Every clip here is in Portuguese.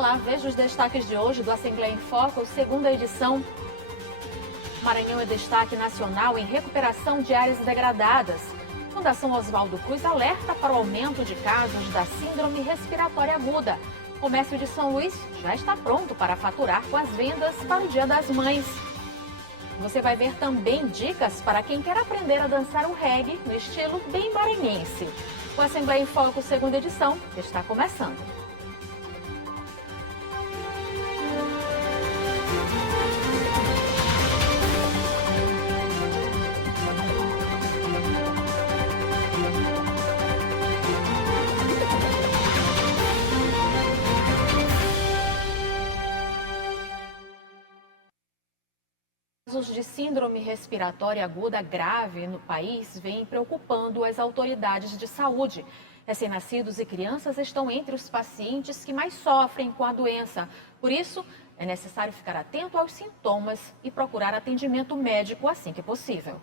lá, veja os destaques de hoje do Assembleia em Foco, segunda edição. Maranhão é destaque nacional em recuperação de áreas degradadas. Fundação Oswaldo Cruz alerta para o aumento de casos da síndrome respiratória aguda. O comércio de São Luís já está pronto para faturar com as vendas para o Dia das Mães. Você vai ver também dicas para quem quer aprender a dançar o reggae no estilo bem maranhense. O Assembleia em Foco, segunda edição, está começando. Casos de síndrome respiratória aguda grave no país vêm preocupando as autoridades de saúde. Recém-nascidos e crianças estão entre os pacientes que mais sofrem com a doença. Por isso, é necessário ficar atento aos sintomas e procurar atendimento médico assim que possível.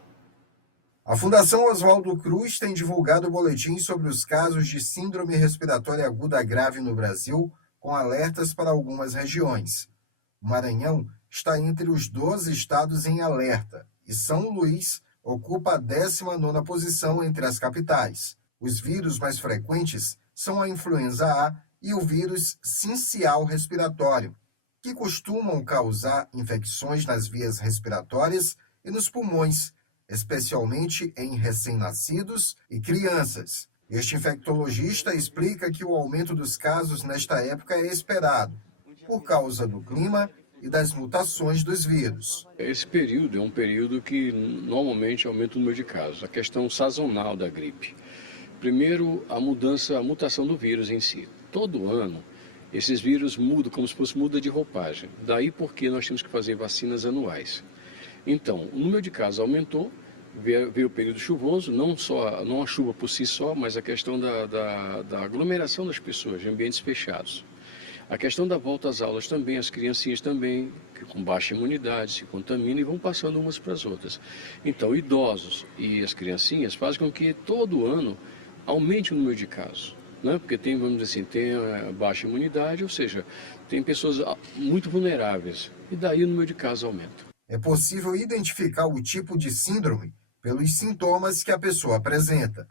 A Fundação Oswaldo Cruz tem divulgado boletins sobre os casos de síndrome respiratória aguda grave no Brasil, com alertas para algumas regiões. O Maranhão está entre os 12 estados em alerta e São Luís ocupa a 19ª posição entre as capitais. Os vírus mais frequentes são a influenza A e o vírus sincial respiratório, que costumam causar infecções nas vias respiratórias e nos pulmões, especialmente em recém-nascidos e crianças. Este infectologista explica que o aumento dos casos nesta época é esperado, por causa do clima e das mutações dos vírus. Esse período é um período que normalmente aumenta o número de casos, a questão sazonal da gripe. Primeiro, a mutação do vírus em si. Todo ano, esses vírus mudam, como se fosse muda de roupagem. Daí porque nós temos que fazer vacinas anuais. Então, o número de casos aumentou, veio o período chuvoso, não a chuva por si só, mas a questão da aglomeração das pessoas em ambientes fechados. A questão da volta às aulas também, as criancinhas também, que com baixa imunidade, se contaminam e vão passando umas para as outras. Então, idosos e as criancinhas fazem com que todo ano aumente o número de casos, né? Porque tem, vamos dizer assim, tem baixa imunidade, ou seja, tem pessoas muito vulneráveis, e daí o número de casos aumenta. É possível identificar o tipo de síndrome pelos sintomas que a pessoa apresenta.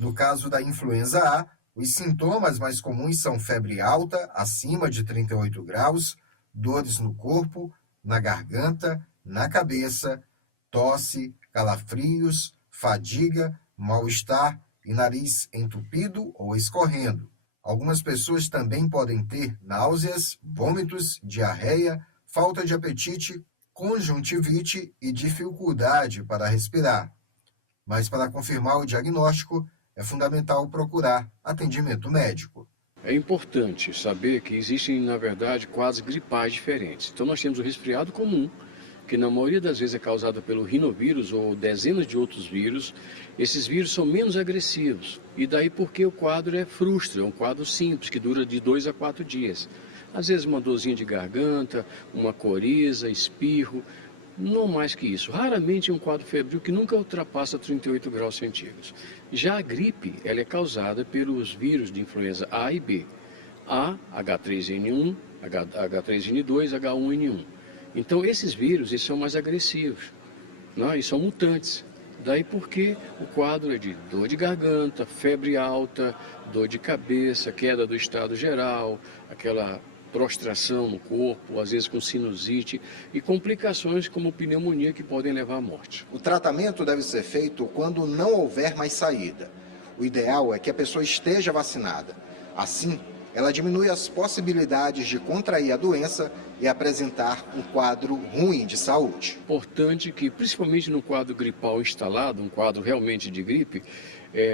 No caso da influenza A, os sintomas mais comuns são febre alta, acima de 38 graus, dores no corpo, na garganta, na cabeça, tosse, calafrios, fadiga, mal-estar e nariz entupido ou escorrendo. Algumas pessoas também podem ter náuseas, vômitos, diarreia, falta de apetite, conjuntivite e dificuldade para respirar. Mas para confirmar o diagnóstico, é fundamental procurar atendimento médico. É importante saber que existem, na verdade, quadros gripais diferentes. Então nós temos o resfriado comum, que na maioria das vezes é causado pelo rinovírus ou dezenas de outros vírus. Esses vírus são menos agressivos. E daí porque o quadro é frustro, é um quadro simples, que dura de 2 a 4 dias. Às vezes uma dorzinha de garganta, uma coriza, espirro, não mais que isso. Raramente é um quadro febril que nunca ultrapassa 38 graus centígrados. Já a gripe, ela é causada pelos vírus de influenza A e B. A, H3N1, H3N2, H1N1. Então esses vírus eles são mais agressivos, né? E são mutantes. Daí porque o quadro é de dor de garganta, febre alta, dor de cabeça, queda do estado geral, aquela prostração no corpo, às vezes com sinusite e complicações como pneumonia que podem levar à morte. O tratamento deve ser feito quando não houver mais saída. O ideal é que a pessoa esteja vacinada. Assim, ela diminui as possibilidades de contrair a doença e apresentar um quadro ruim de saúde. Importante que, principalmente no quadro gripal instalado, um quadro realmente de gripe,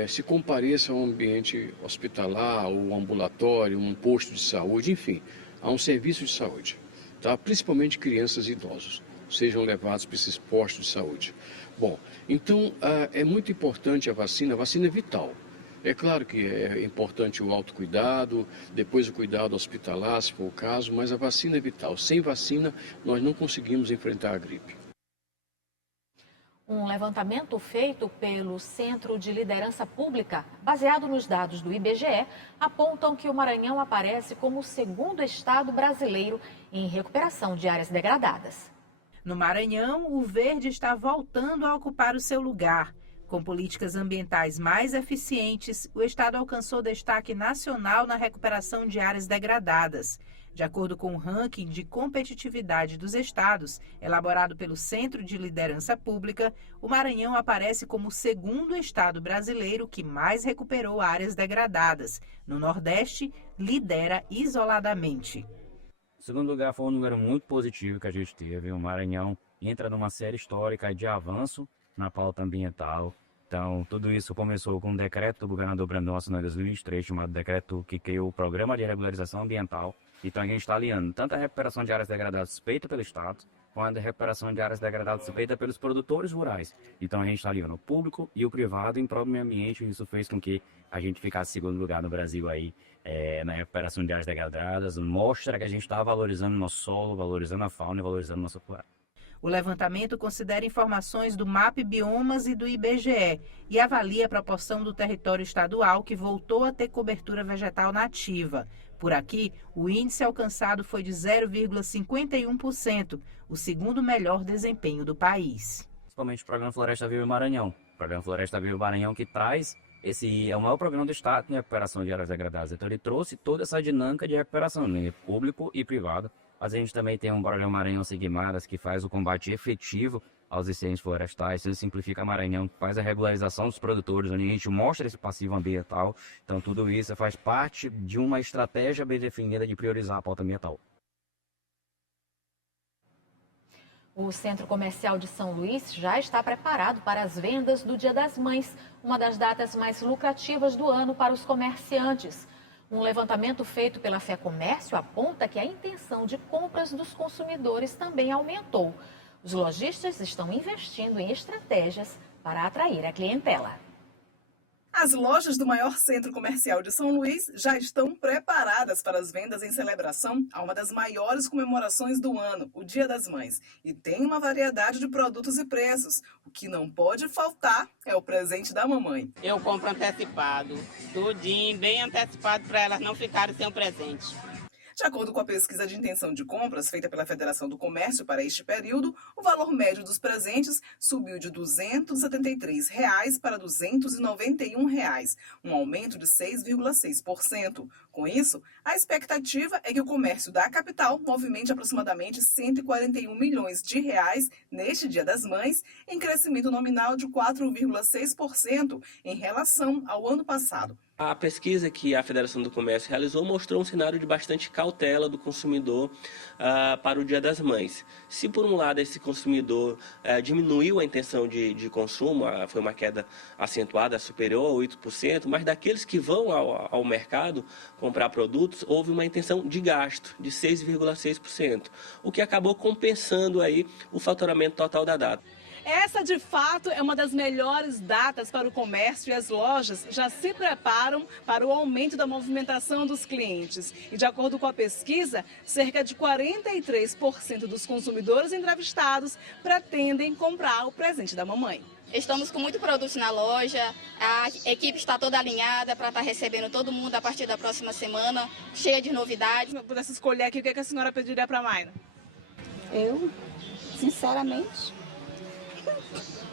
se compareça a um ambiente hospitalar, ou ambulatório, um posto de saúde, enfim, a um serviço de saúde, tá? Principalmente crianças e idosos, sejam levados para esses postos de saúde. Bom, então é muito importante a vacina é vital. É claro que é importante o autocuidado, depois o cuidado hospitalar, se for o caso, mas a vacina é vital. Sem vacina, nós não conseguimos enfrentar a gripe. Um levantamento feito pelo Centro de Liderança Pública, baseado nos dados do IBGE, apontam que o Maranhão aparece como o segundo estado brasileiro em recuperação de áreas degradadas. No Maranhão, o verde está voltando a ocupar o seu lugar. Com políticas ambientais mais eficientes, o estado alcançou destaque nacional na recuperação de áreas degradadas. De acordo com o ranking de competitividade dos estados, elaborado pelo Centro de Liderança Pública, o Maranhão aparece como o segundo estado brasileiro que mais recuperou áreas degradadas. No Nordeste, lidera isoladamente. O segundo lugar foi um número muito positivo que a gente teve. O Maranhão entra numa série histórica de avanço na pauta ambiental. Então, tudo isso começou com um decreto do governador Brandão, em 2003, chamado decreto que criou o Programa de Regularização Ambiental. Então, a gente está aliando tanto a recuperação de áreas degradadas feita pelo Estado, quanto a recuperação de áreas degradadas feita pelos produtores rurais. Então, a gente está aliando o público e o privado em prol do meio ambiente, e isso fez com que a gente ficasse em segundo lugar no Brasil aí, na recuperação de áreas degradadas. Mostra que a gente está valorizando o nosso solo, valorizando a fauna e valorizando a nossa floresta. O levantamento considera informações do MAP Biomas e do IBGE e avalia a proporção do território estadual que voltou a ter cobertura vegetal nativa. Por aqui, o índice alcançado foi de 0,51%, o segundo melhor desempenho do país. Principalmente o Programa Floresta Viva Maranhão. O Programa Floresta Viva Maranhão que traz é o maior programa do Estado em recuperação de áreas degradadas. Então ele trouxe toda essa dinâmica de recuperação, né, público e privado. Mas a gente também tem um programa Maranhão Sem Queimadas que faz o combate efetivo aos incêndios florestais. Isso simplifica Maranhão, faz a regularização dos produtores, onde a gente mostra esse passivo ambiental. Então tudo isso faz parte de uma estratégia bem definida de priorizar a pauta ambiental. O Centro Comercial de São Luís já está preparado para as vendas do Dia das Mães, uma das datas mais lucrativas do ano para os comerciantes. Um levantamento feito pela FEComércio aponta que a intenção de compras dos consumidores também aumentou. Os lojistas estão investindo em estratégias para atrair a clientela. As lojas do maior centro comercial de São Luís já estão preparadas para as vendas em celebração a uma das maiores comemorações do ano, o Dia das Mães. E tem uma variedade de produtos e preços. O que não pode faltar é o presente da mamãe. Eu compro antecipado, tudinho, bem antecipado para elas não ficarem sem o presente. De acordo com a pesquisa de intenção de compras feita pela Federação do Comércio para este período, o valor médio dos presentes subiu de R$ 273 para R$ 291, um aumento de 6,6%. Com isso, a expectativa é que o comércio da capital movimente aproximadamente R$ 141 milhões neste Dia das Mães, em crescimento nominal de 4,6% em relação ao ano passado. A pesquisa que a Federação do Comércio realizou mostrou um cenário de bastante cautela do consumidor para o Dia das Mães. Se, por um lado, esse consumidor diminuiu a intenção de consumo, foi uma queda acentuada, superior a 8%, mas daqueles que vão ao mercado comprar produtos, houve uma intenção de gasto de 6,6%, o que acabou compensando aí o faturamento total da data. Essa, de fato, é uma das melhores datas para o comércio e as lojas já se preparam para o aumento da movimentação dos clientes. E, de acordo com a pesquisa, cerca de 43% dos consumidores entrevistados pretendem comprar o presente da mamãe. Estamos com muito produto na loja, a equipe está toda alinhada para estar recebendo todo mundo a partir da próxima semana, cheia de novidades. Se eu pudesse escolher aqui, o que a senhora pediria para a Mayra? Eu, sinceramente,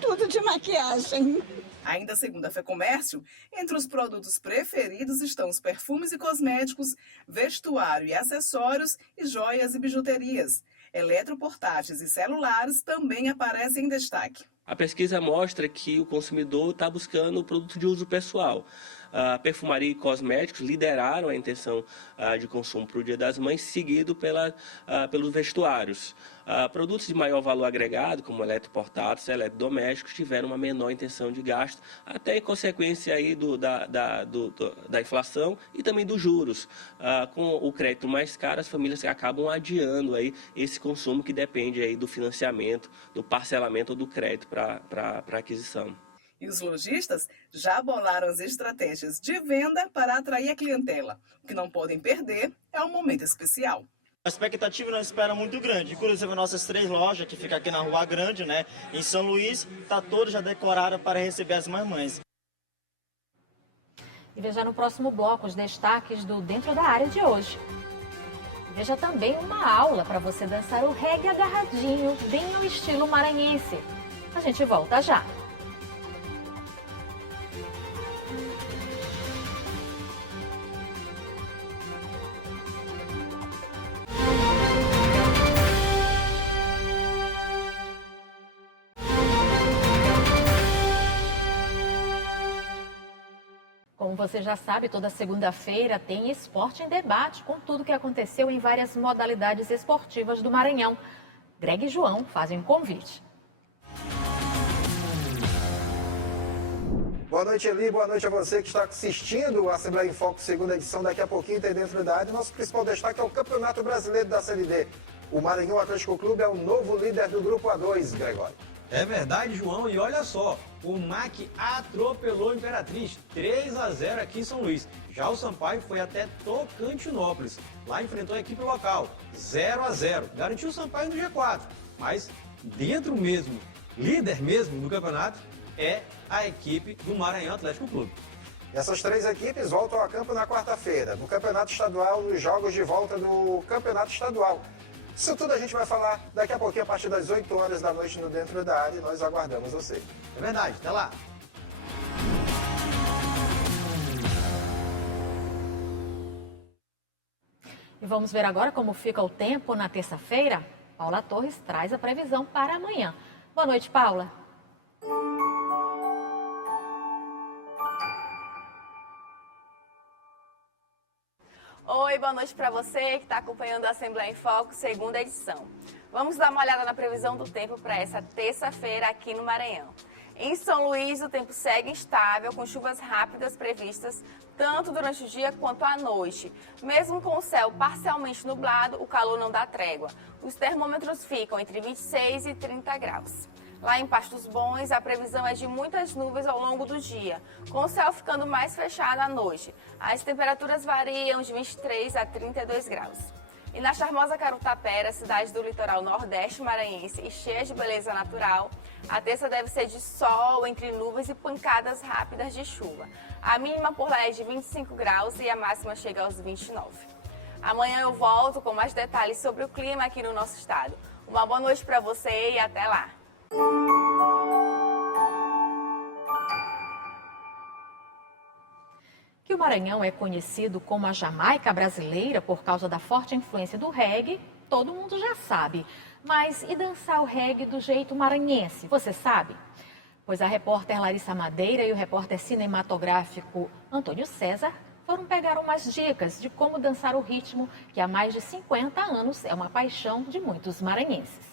tudo de maquiagem. Ainda segundo a FEComércio, entre os produtos preferidos estão os perfumes e cosméticos, vestuário e acessórios e joias e bijuterias. Eletroportáteis e celulares também aparecem em destaque. A pesquisa mostra que o consumidor está buscando o produto de uso pessoal. Perfumaria e cosméticos lideraram a intenção de consumo para o Dia das Mães, seguido pelos vestuários. Produtos de maior valor agregado, como eletroportáteis e eletrodomésticos, tiveram uma menor intenção de gasto, até em consequência aí da inflação e também dos juros. Com o crédito mais caro, as famílias acabam adiando aí esse consumo que depende aí do financiamento, do parcelamento ou do crédito para aquisição. E os lojistas já bolaram as estratégias de venda para atrair a clientela. O que não podem perder é um momento especial. A expectativa nós espera muito grande. Inclusive, nossas 3 lojas, que fica aqui na Rua Grande, né, em São Luís, está toda já decorada para receber as mamães. E veja no próximo bloco os destaques do Dentro da Área de hoje. Veja também uma aula para você dançar o reggae agarradinho, bem ao estilo maranhense. A gente volta já. Como você já sabe, toda segunda-feira tem Esporte em Debate, com tudo que aconteceu em várias modalidades esportivas do Maranhão. Greg e João fazem um convite. Boa noite, Eli. Boa noite a você que está assistindo o Assembleia em Foco, segunda edição. Daqui a pouquinho tem Dentro da Área. Nosso principal destaque é o Campeonato Brasileiro da Série D. O Maranhão Atlético Clube é o novo líder do Grupo A2, Gregório. É verdade, João, e olha só, o MAC atropelou a Imperatriz 3-0 aqui em São Luís. Já o Sampaio foi até Tocantinópolis, lá enfrentou a equipe local, 0-0, garantiu o Sampaio no G4, mas dentro mesmo, líder mesmo do campeonato, é a equipe do Maranhão Atlético Clube. Essas 3 equipes voltam a campo na quarta-feira, no Campeonato Estadual, nos jogos de volta do Campeonato Estadual. Isso tudo a gente vai falar daqui a pouquinho, a partir das 8 horas da noite no Dentro da Área, e nós aguardamos você. É verdade, até lá. E vamos ver agora como fica o tempo na terça-feira? Paula Torres traz a previsão para amanhã. Boa noite, Paula. Oi, boa noite para você que está acompanhando a Assembleia em Foco, segunda edição. Vamos dar uma olhada na previsão do tempo para essa terça-feira aqui no Maranhão. Em São Luís, o tempo segue instável, com chuvas rápidas previstas tanto durante o dia quanto à noite. Mesmo com o céu parcialmente nublado, o calor não dá trégua. Os termômetros ficam entre 26 e 30 graus. Lá em Pastos Bons, a previsão é de muitas nuvens ao longo do dia, com o céu ficando mais fechado à noite. As temperaturas variam de 23 a 32 graus. E na charmosa Carutapera, cidade do litoral nordeste maranhense e cheia de beleza natural, a terça deve ser de sol, entre nuvens e pancadas rápidas de chuva. A mínima por lá é de 25 graus e a máxima chega aos 29. Amanhã eu volto com mais detalhes sobre o clima aqui no nosso estado. Uma boa noite para você e até lá! Que o Maranhão é conhecido como a Jamaica brasileira por causa da forte influência do reggae, todo mundo já sabe. Mas e dançar o reggae do jeito maranhense, você sabe? Pois a repórter Larissa Madeira e o repórter cinematográfico Antônio César foram pegar umas dicas de como dançar o ritmo que há mais de 50 anos é uma paixão de muitos maranhenses.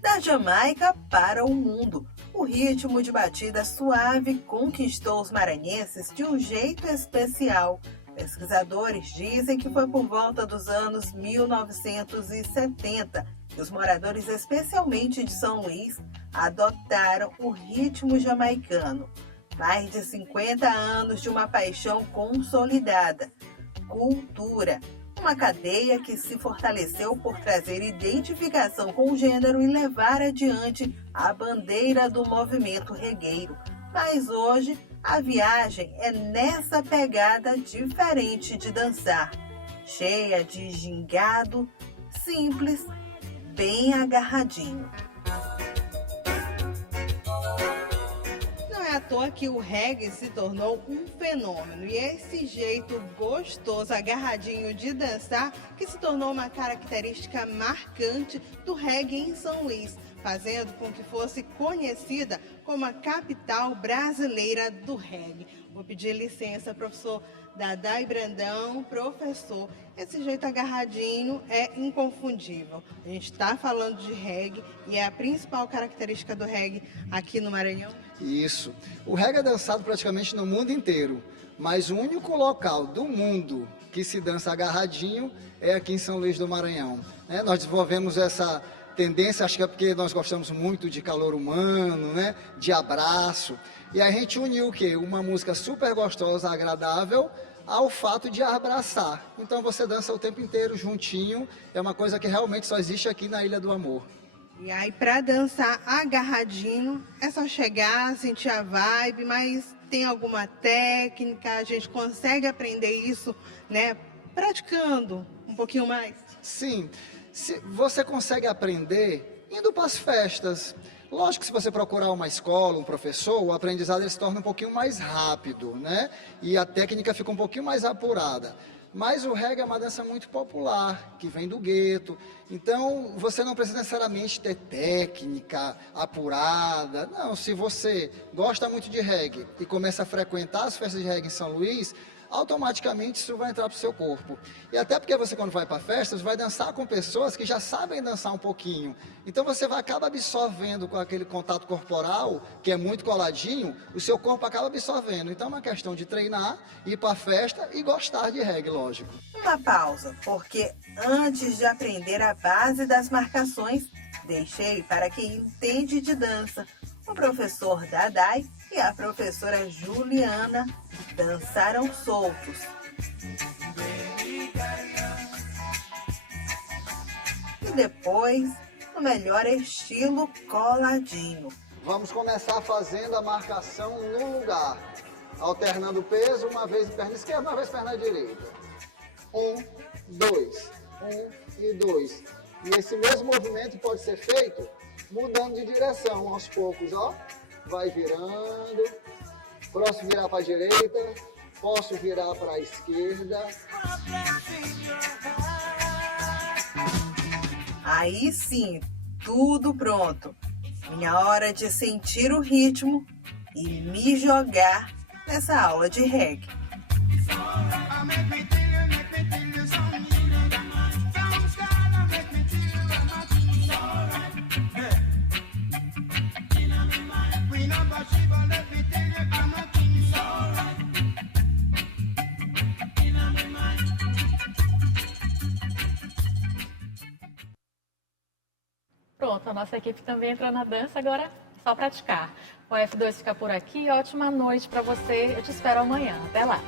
Da Jamaica para o mundo, o ritmo de batida suave conquistou os maranhenses de um jeito especial. Pesquisadores dizem que foi por volta dos anos 1970 que os moradores, especialmente de São Luís, adotaram o ritmo jamaicano. Mais de 50 anos de uma paixão consolidada. Cultura. Uma cadeia que se fortaleceu por trazer identificação com o gênero e levar adiante a bandeira do movimento regueiro. Mas hoje, a viagem é nessa pegada diferente de dançar. Cheia de gingado, simples, bem agarradinho. Não é à toa que o reggae se tornou um fenômeno e esse jeito gostoso, agarradinho de dançar que se tornou uma característica marcante do reggae em São Luís, fazendo com que fosse conhecida como a capital brasileira do reggae. Vou pedir licença, professor Dadai Brandão, professor. Esse jeito agarradinho é inconfundível. A gente está falando de reggae e é a principal característica do reggae aqui no Maranhão. Isso. O reggae é dançado praticamente no mundo inteiro, mas o único local do mundo que se dança agarradinho é aqui em São Luís do Maranhão. Nós desenvolvemos essa tendência, acho que é porque nós gostamos muito de calor humano, né? De abraço. E a gente uniu o quê? Uma música super gostosa, agradável, ao fato de abraçar. Então você dança o tempo inteiro juntinho, é uma coisa que realmente só existe aqui na Ilha do Amor. E aí, para dançar agarradinho, é só chegar, sentir a vibe, mas tem alguma técnica? A gente consegue aprender isso, né? Praticando um pouquinho mais? Sim, você consegue aprender indo para as festas. Lógico que se você procurar uma escola, um professor, o aprendizado ele se torna um pouquinho mais rápido, né? E a técnica fica um pouquinho mais apurada. Mas o reggae é uma dança muito popular, que vem do gueto. Então, você não precisa necessariamente ter técnica apurada. Não, se você gosta muito de reggae e começa a frequentar as festas de reggae em São Luís, automaticamente isso vai entrar para o seu corpo. E até porque você, quando vai para festas, vai dançar com pessoas que já sabem dançar um pouquinho. Então você acaba absorvendo com aquele contato corporal, que é muito coladinho, o seu corpo acaba absorvendo. Então é uma questão de treinar, ir para a festa e gostar de reggae, lógico. Uma pausa, porque antes de aprender a base das marcações, deixei para quem entende de dança, o professor Dadai e a professora Juliana dançaram soltos. E depois, no melhor estilo, coladinho. Vamos começar fazendo a marcação no lugar, alternando o peso, uma vez perna esquerda, uma vez perna direita. 1, 2, 1 e 2. E esse mesmo movimento pode ser feito mudando de direção aos poucos, ó. Vai virando. Posso virar para a direita, posso virar para a esquerda. Aí sim, tudo pronto. Minha hora de sentir o ritmo e me jogar nessa aula de reggae. Pronto, a nossa equipe também entrou na dança, agora é só praticar. O F2 fica por aqui, ótima noite para você, eu te espero amanhã, até lá.